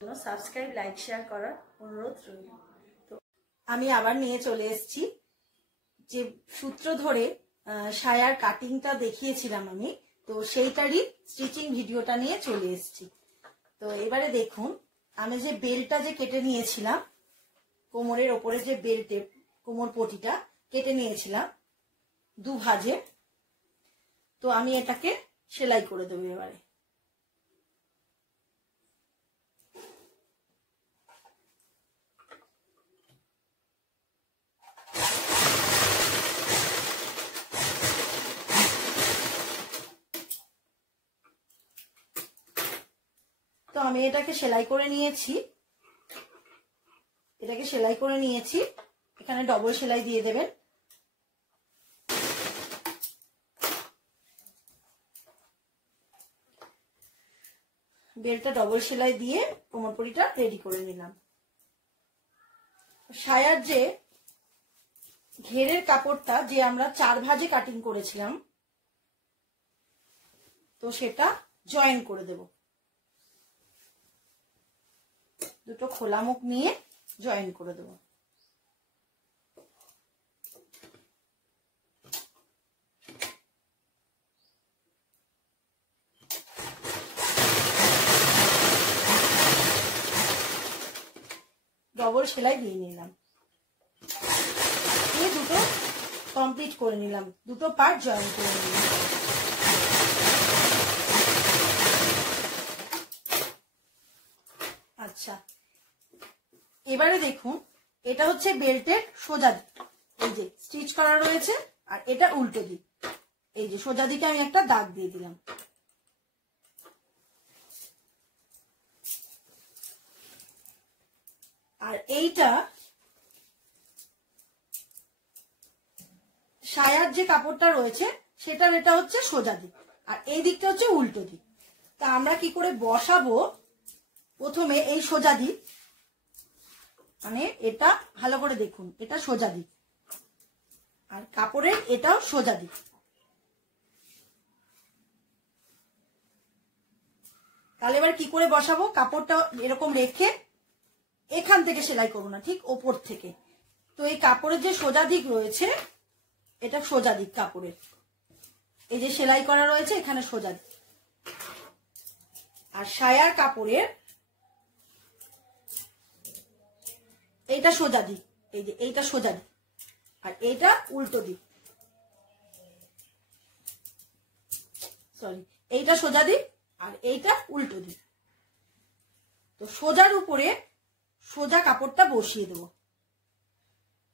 Subscribe like share করার অনুরোধ রইল। তো আমি আবার নিয়ে চলে এসেছি যে সূত্র ধরে সায়ার কাটিংটা দেখিয়েছিলাম আমি, তো সেইটারই স্টিচিং ভিডিওটা নিয়ে চলে এসেছি। তো এবারে দেখুন, আমি যে বেল্টটা যে কেটে নিয়েছিলাম, কোমরের ওপরে যে বেল্টের কোমর পটিটা কেটে নিয়েছিলাম দু ভাঁজে, তো আমি এটাকে সেলাই করে দেবো এবারে। তো আমি এটাকে সেলাই করে নিয়েছি, এখানে ডবল সেলাই দিয়ে দেবেন। বেল্টটা ডবল সেলাই দিয়ে কোমরপটিটা রেডি করে নিলাম। সায়ার যে ঘেরের কাপড়টা যে আমরা 4 ভাঁজে কাটিং করেছিলাম, তো সেটা জয়েন করে দেব। দুটো খোলা মুখ নিয়ে জয়েন করে দেব। ডবল সেলাই দিয়ে নিলাম, দিয়ে দুটো কমপ্লিট করে নিলাম, দুটো পার্ট জয়েন করে নিলাম। আচ্ছা, এবারে দেখুন, এটা হচ্ছে বেল্টের সোজা দিক, এই যে স্টিচ করা রয়েছে, আর এটা উল্টো দিক। এই যে সোজা দিকে আমি একটা দাগ দিয়ে দিলাম। আর এইটা সায়ার যে কাপড়টা রয়েছে সেটার এটা হচ্ছে সোজা দিক, আর এই দিকটা হচ্ছে উল্টো দিক। তা আমরা কি করে বসাবো, প্রথমে এই সোজা দিক, মানে এটা ভালো করে দেখুন, এটা সোজা দিক, আর কাপড়ের এটাও সোজা দিক। তাহলে এবার কি করে বসাবো, কাপড়টা এরকম রেখে এখান থেকে সেলাই করবো না, ঠিক ওপর থেকে। তো এই কাপড়ের যে সোজা দিক রয়েছে, এটা সোজা দিক কাপড়ের, এই যে সেলাই করা রয়েছে এখানে সোজা দিক। আর সায়ার কাপড়ের এইটা সোজা দিক, এই যে এইটা সোজা দিক, আর এইটা উল্টো দিক, সরি, এইটা সোজা দিক আর এইটা উল্টো দিক। তো সোজার উপরে সোজা কাপড়টা বসিয়ে দেব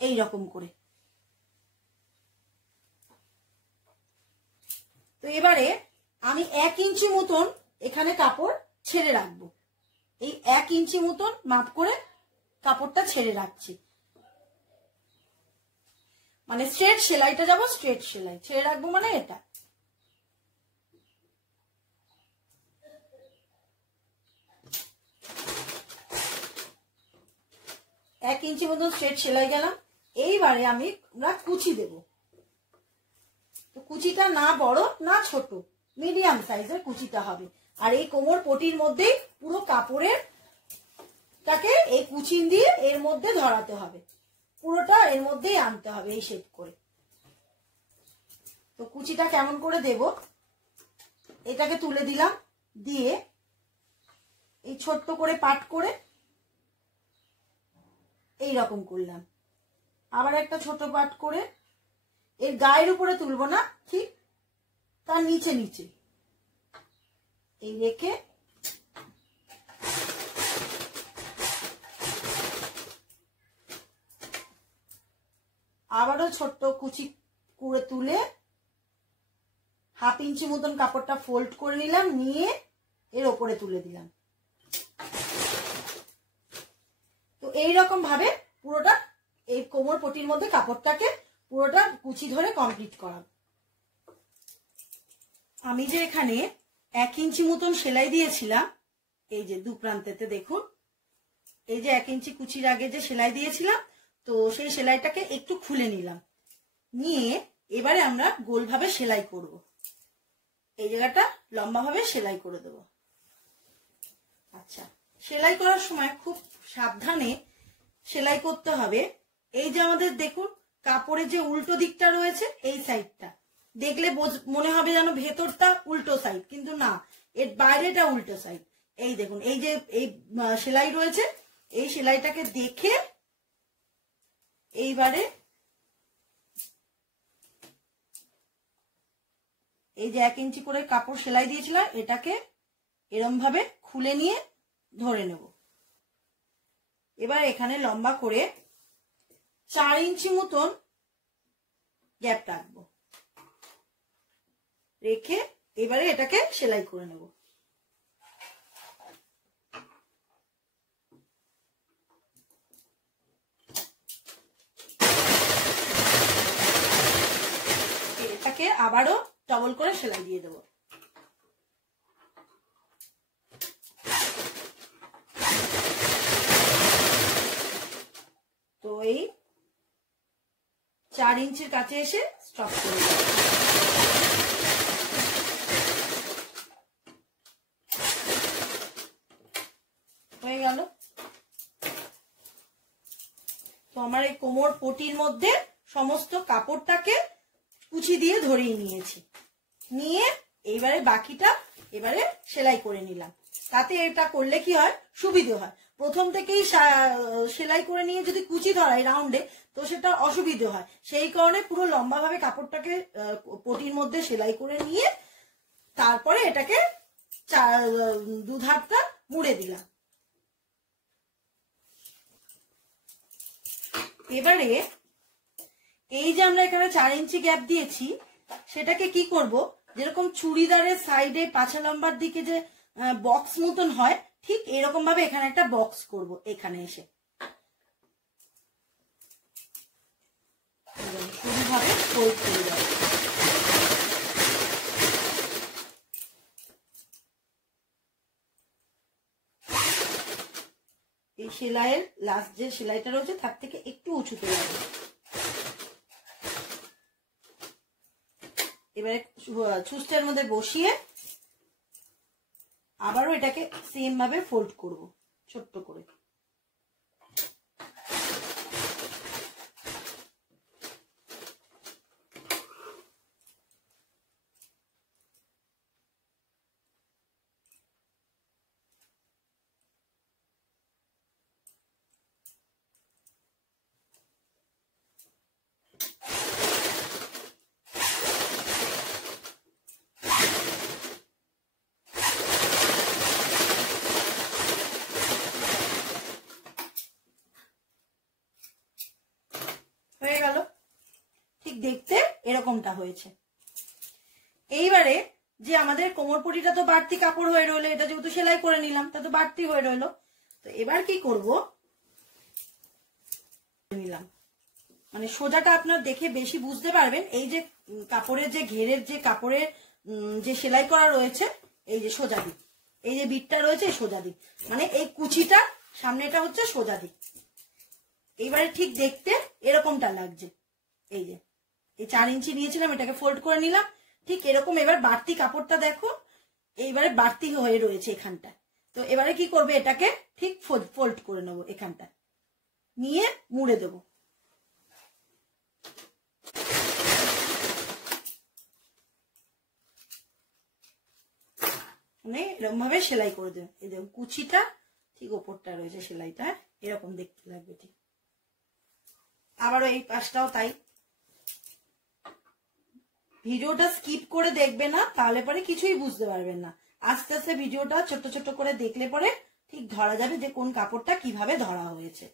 এই রকম করে। তো এবারে আমি 1 ইঞ্চি মতন এখানে কাপড় ছেড়ে রাখবো, এই 1 ইঞ্চি মতন মাপ করে কাপড়টা ছেড়ে রাখছি, মানে স্ট্রেট সেলাইটা যাব, স্ট্রেট সেলাই ছেড়ে রাখবো মানে এটা। এক ইঞ্চি মতন স্ট্রেট সেলাই গেলাম। এইবারে আমরা কুচি দেব। তো কুচিটা না বড় না ছোট, মিডিয়াম সাইজের কুচিটা হবে। আর এই কোমর পটির মধ্যেই পুরো কাপড়ের টাকে এই কুচি দিয়ে এর মধ্যে ধরাতে হবে, পুরোটা এর মধ্যেই আনতে হবে এই শেপ করে। তো কুচিটা কেমন করে দেব, এটাকে তুলে দিলাম, দিয়ে এই ছোট্ট করে পাট করে এই রকম করলাম, আবার একটা ছোট পাট করে এর গায়ের উপরে তুলবো না, ঠিক তার নিচে নিচে এই রেখে আবারও ছোট্ট কুচি করে তুলে 1/2 ইঞ্চি মতন কাপড়টা ফোল্ড করে নিলাম, নিয়ে এর ওপরে তুলে দিলাম। তো এইরকম ভাবে পুরোটা এই কোমর পটির মধ্যে কাপড়টাকে পুরোটা কুচি ধরে কমপ্লিট করা। আমি যে এখানে 1 ইঞ্চি মতন সেলাই দিয়েছিলাম, এই যে দু প্রান্তেতে দেখুন, এই যে 1 ইঞ্চি কুচির আগে যে সেলাই দিয়েছিলাম, তো সেই সেলাইটাকে একটু খুলে নিলাম, নিয়ে এবারে আমরা গোলভাবে সেলাই করব। এই জায়গাটা লম্বা ভাবে সেলাই করে দেব। আচ্ছা, সেলাই করার সময় খুব সাবধানে সেলাই করতে হবে। এই যে আমাদের দেখুন কাপড়ের যে উল্টো দিকটা রয়েছে, এই সাইডটা দেখলে মনে হবে যেন ভেতরটা উল্টো সাইড, কিন্তু না, এর বাইরেটা উল্টো সাইড। এই দেখুন এই যে এই সেলাই রয়েছে, এই সেলাইটাকে দেখে এইবারে এই যে 1 ইঞ্চি করে কাপড় সেলাই দিয়েছিলাম, এটাকে এরম ভাবে খুলে নিয়ে ধরে নেব। এবার এখানে লম্বা করে 4 ইঞ্চি মতন গ্যাপ রাখবো, রেখে এবারে এটাকে সেলাই করে নেব। এটাকে আবারও ডবল করে সেলাই দিয়ে দেব। তো এই 4 ইঞ্চির কাছে এসে স্টপ করে দেব। হয়ে গেল। তো আমার এই কোমর পটির মধ্যে সমস্ত কাপড়টাকে কুচি দিয়ে ধরিয়ে নিয়েছি, নিয়ে এইবারে বাকিটা এবারে সেলাই করে নিলাম। তাতে এটা করলে কি হয়, সুবিধে হয়। প্রথম থেকেই সেলাই করে নিয়ে যদি কুচি ধরাই রাউন্ডে, তো সেটা অসুবিধে হয়। সেই কারণে পুরো লম্বা ভাবে কাপড়টাকে পটির মধ্যে সেলাই করে নিয়ে তারপরে এটাকে দুধারটা মুড়ে দিলাম। এবারে এই যে আমরা এখানে 4 ইঞ্চি গ্যাপ দিয়েছি, সেটাকে কি করব, যেরকম চুড়িদারের সাইডে পাছা লম্বার দিকে যে বক্স মতন হয়, ঠিক এরকম ভাবে এখানে একটা বক্স করব। এখানে এসে সরুভাবে ফোল্ড করে দেব। এই সেলাইয়ের লাস্ট যে সেলাইটা রয়েছে তার থেকে একটু উঁচুতে লাগবে। এবারে ছুঁচটার মধ্যে বসিয়ে আবারও এটাকে সেম ভাবে ফোল্ড করব ছোট্ট করে। হয়ে গেল। ঠিক দেখতে এরকমটা হয়েছে। এইবারে যে আমাদের কোমরপটিটা তো বাড়তি কাপড় হয়ে রইলো, এটা যেহেতু সেলাই করে নিলাম তা তো বাড়তি হয়ে রইলো। তো এবার কি করব, নিলাম মানে সোজাটা আপনার দেখে বেশি বুঝতে পারবেন। এই যে কাপড়ের যে ঘেরের যে কাপড়ের যে সেলাই করা রয়েছে, এই যে সোজা দিক, এই যে বিটটা রয়েছে সোজা দিক, মানে এই কুচিটা সামনেটা হচ্ছে সোজা দিক। এইবারে ঠিক দেখতে এরকমটা লাগছে। এই যে এই 4 ইঞ্চি নিয়েছিলাম, এটাকে ফোল্ড করে নিলাম, ঠিক এরকম। এবার বাড়তি কাপড়টা দেখো এইবারে বাড়তি হয়ে রয়েছে এখানটা। তো এবারে কি করবে, এটাকে ঠিক ফোল্ড করে নেবো, এখানটা নিয়ে মুড়ে দেবো। মানে এরকম ভাবে সেলাই করে দেবে। এই দেখুন কুচিটা ঠিক ওপরটা রয়েছে, সেলাইটা এরকম দেখতে লাগবে ঠিক। আবারও এই পাশটাও তাই। ভিডিওটা স্কিপ করে দেখবে না, তাহলে পরে কিছুই বুঝতে পারবেন না। আস্তে আস্তে ভিডিওটা ছোট ছোট করে দেখলে পরে ঠিক ধরা যাবে যে কোন কাপড়টা কিভাবে ধরা হয়েছে।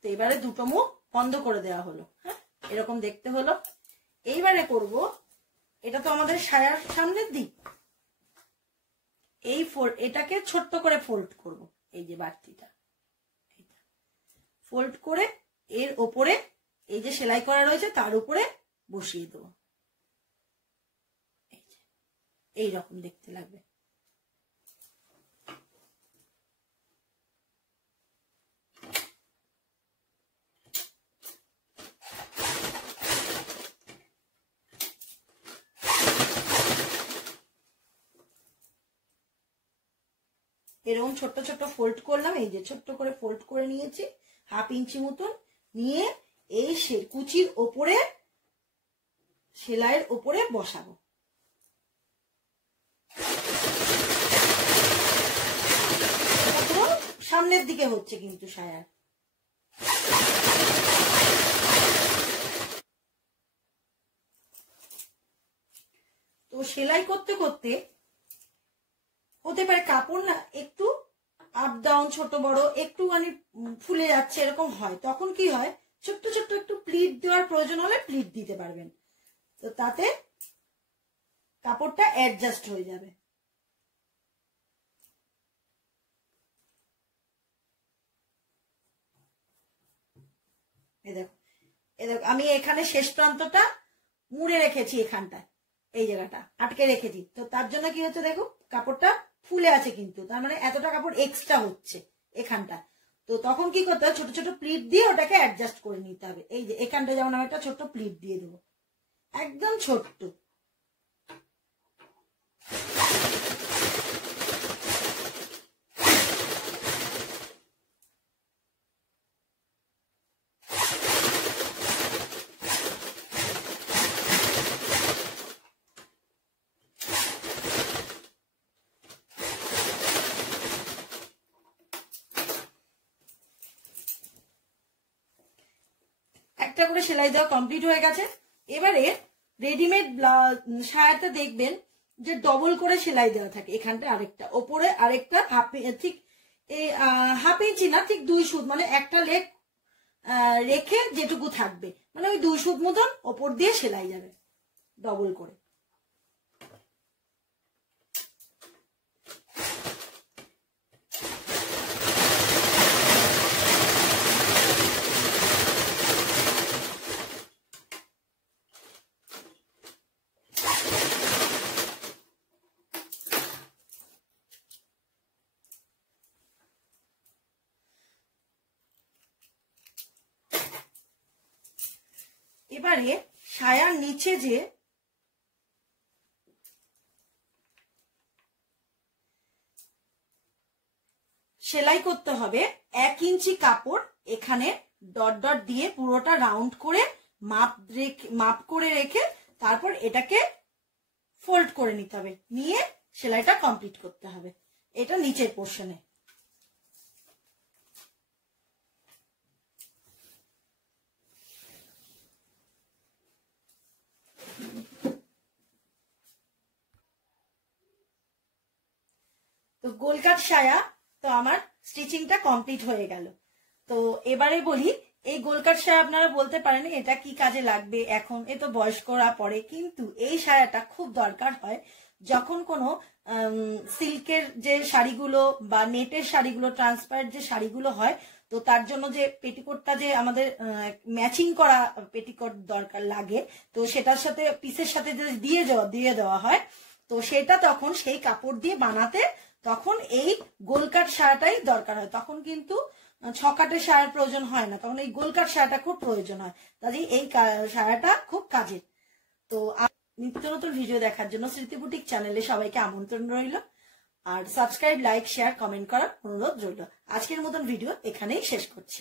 তো এবারে দুটো মুখ বন্ধ করে দেওয়া হলো। হ্যাঁ, এরকম দেখতে হলো। এইবারে করব, এটা তো আমাদের সায়ার সামনের দিক, এই এটাকে ছোট্ট করে ফোল্ড করব। এই যে বাড়তিটা ফোল্ড করে এর ওপরে এই যে সেলাই করা রয়েছে তার উপরে বসিয়ে দেবো। এই রকম দেখতে লাগবে। এরকম ছোট্ট ছোট্ট ফোল্ড করলাম, এই যে ছোট্ট করে ফোল্ড করে নিয়েছি 1/2 ইঞ্চি মতন, নিয়ে এই কুচির ওপরে সেলাইয়ের ওপরে বসাবো। সামনের দিকে হচ্ছে কিন্তু সায়ার। তো সেলাই করতে করতে হতে পারে কাপড় না একটু আপ ডাউন, ছোট বড় একটুখানি ফুলে যাচ্ছে, এরকম হয়। তখন কি হয়, ছোট্ট ছোট্ট একটু প্লিট দেওয়ার প্রয়োজন হলে প্লিট দিতে পারবেন, তো তাতে কাপড়টা অ্যাডজাস্ট হয়ে যাবে। এই দেখো, আমি এখানে শেষ প্রান্তটা মুড়ে রেখেছি, এখানটায় এই জায়গাটা আটকে রেখেছি। তো তার জন্য কি হচ্ছে, দেখো কাপড়টা ফুলে আছে, কিন্তু তার মানে এতটা কাপড় এক্সট্রা হচ্ছে এখানটা। তো তখন কি করতে হবে, ছোট ছোট প্লিট দিয়ে ওটাকে অ্যাডজাস্ট করে নিতে হবে। এই যে এখানটা যেমন আমি একটা ছোট্ট প্লিট দিয়ে দেবো, একদম ছোট্ট। একটা করে সেলাই দেওয়া কমপ্লিট হয়ে গেছে। এবারে রেডিমেড সায়াতে দেখবেন যে ডবল করে সেলাই দেওয়া থাকে, এখানটা আরেকটা, ওপরে আরেকটা ঠিক এই 1/2 ইঞ্চি না, ঠিক 2 সুত, মানে একটা লেগ রেখে যেটুকু থাকবে, মানে ওই 2 সুত মতন ওপর দিয়ে সেলাই যাবে ডবল করে। এবারে সায়ার নিচে যে সেলাই করতে হবে, 1 ইঞ্চি কাপড় এখানে ডট ডট দিয়ে পুরোটা রাউন্ড করে মাপ করে রেখে তারপর এটাকে ফোল্ড করে নিতে হবে, নিয়ে সেলাইটা কমপ্লিট করতে হবে। এটা নিচের পোর্শনে। তো গোলকাট সায়া তো আমার স্টিচিংটা কমপ্লিট হয়ে গেল। তো এবারে বলি, এই গোলকাট সায়া আপনারা বলতে পারেন এটা কি কাজে লাগবে এখন, এ তো বয়স্করা পরে, কিন্তু এই সায়াটা খুব দরকার হয় যখন কোনো সিল্কের যে শাড়িগুলো বা নেটের শাড়িগুলো, ট্রান্সপারেন্ট যে শাড়িগুলো হয়, তো তার জন্য যে পেটিকোটটা যে আমাদের ম্যাচিং করা পেটিকোট দরকার লাগে, তো সেটার সাথে পিসের সাথে যে দিয়ে দেওয়া হয়, তো সেটা তখন সেই কাপড় দিয়ে বানাতে তখন এই গোলকাট সায়াটাই দরকার হয়। তখন কিন্তু ছকাটের সায়ার প্রয়োজন হয় না, তখন এই গোলকাট সায়াটা খুব প্রয়োজন হয়। কাজেই এই সায়াটা খুব কাজের। তো নিত্য নতুন ভিডিও দেখার জন্য স্মৃতি বুটিক চ্যানেলে সবাইকে আমন্ত্রণ রইল, আর সাবস্ক্রাইব, লাইক, শেয়ার, কমেন্ট করার অনুরোধ রইল। আজকের মতন ভিডিও এখানেই শেষ করছি।